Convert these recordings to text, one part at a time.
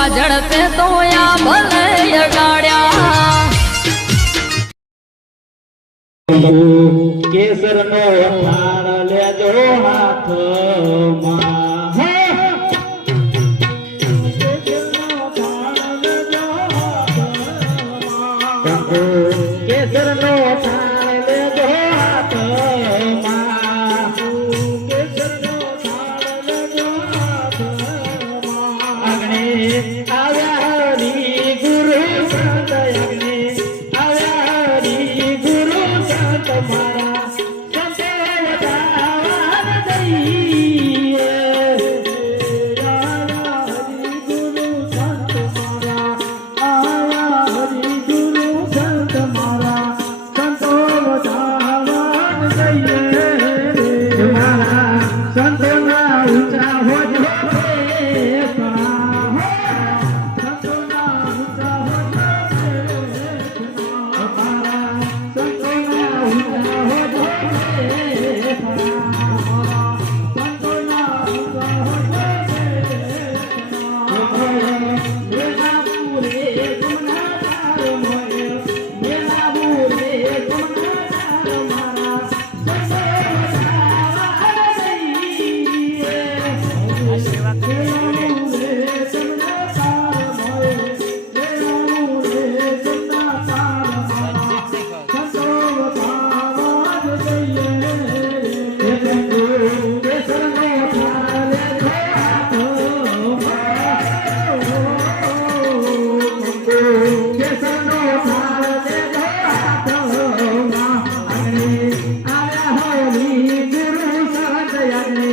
વાજણ pay તો આ ભલે અડાડ્યા કેસર નો થાળ લેજો હાથમાં કેસર નો Yeah.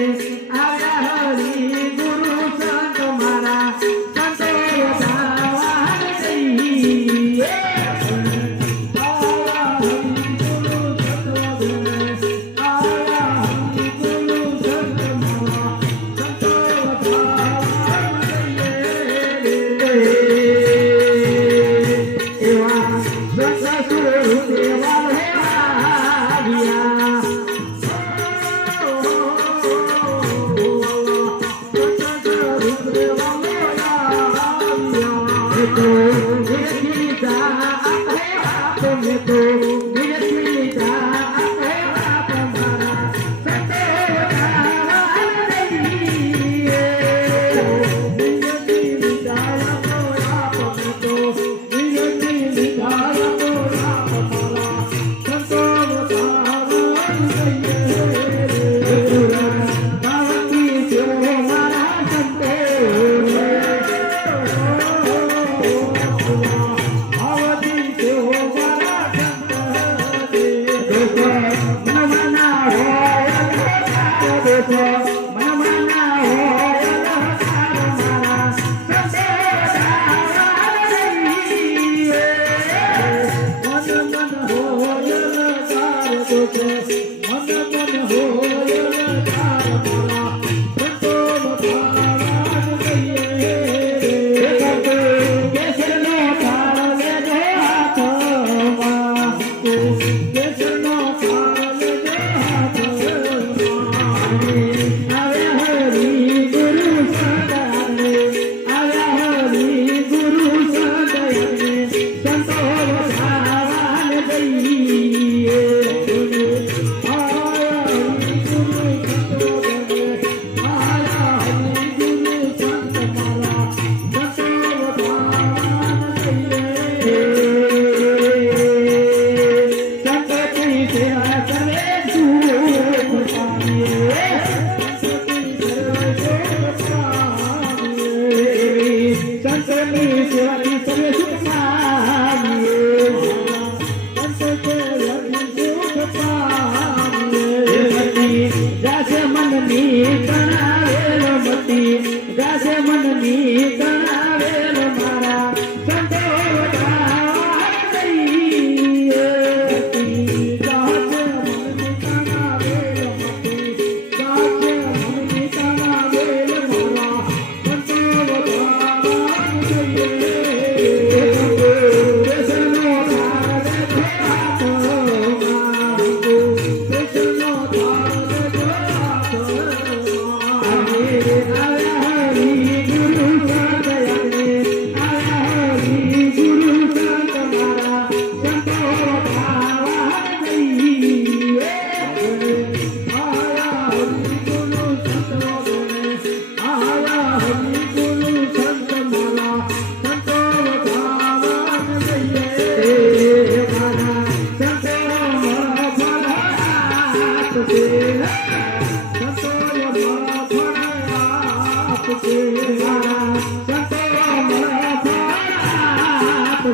Happy you Year.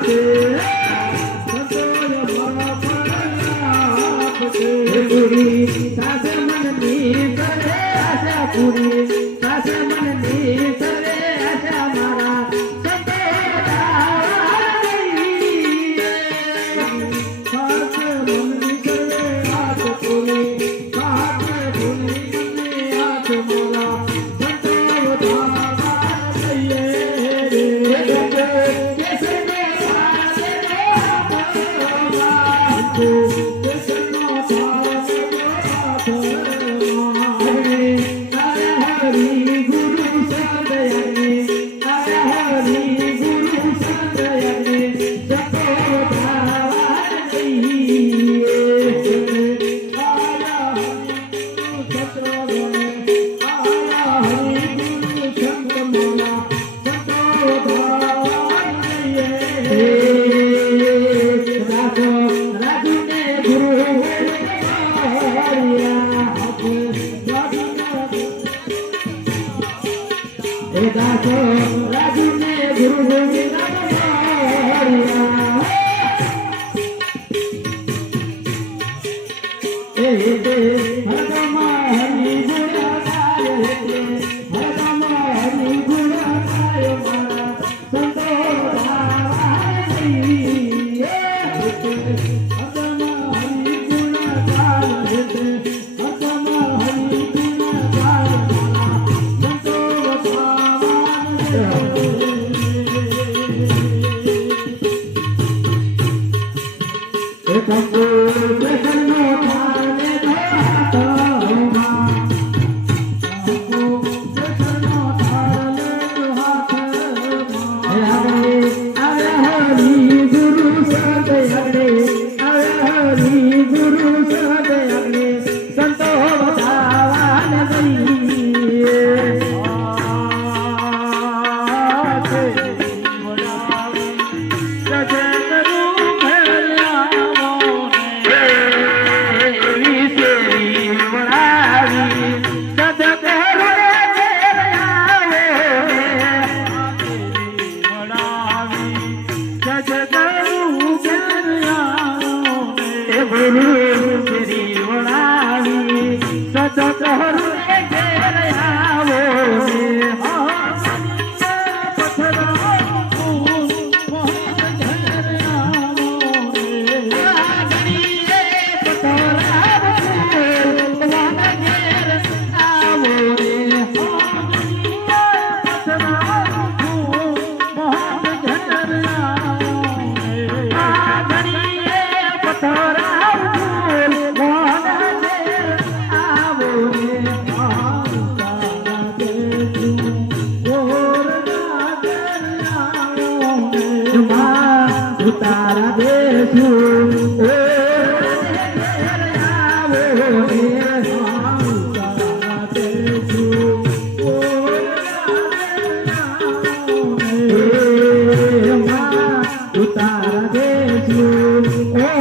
okay. Thank you. ગુરુ શ્રી વણાવી સતત હરું તારા દેશું એ આવો મેરા તારા દેજો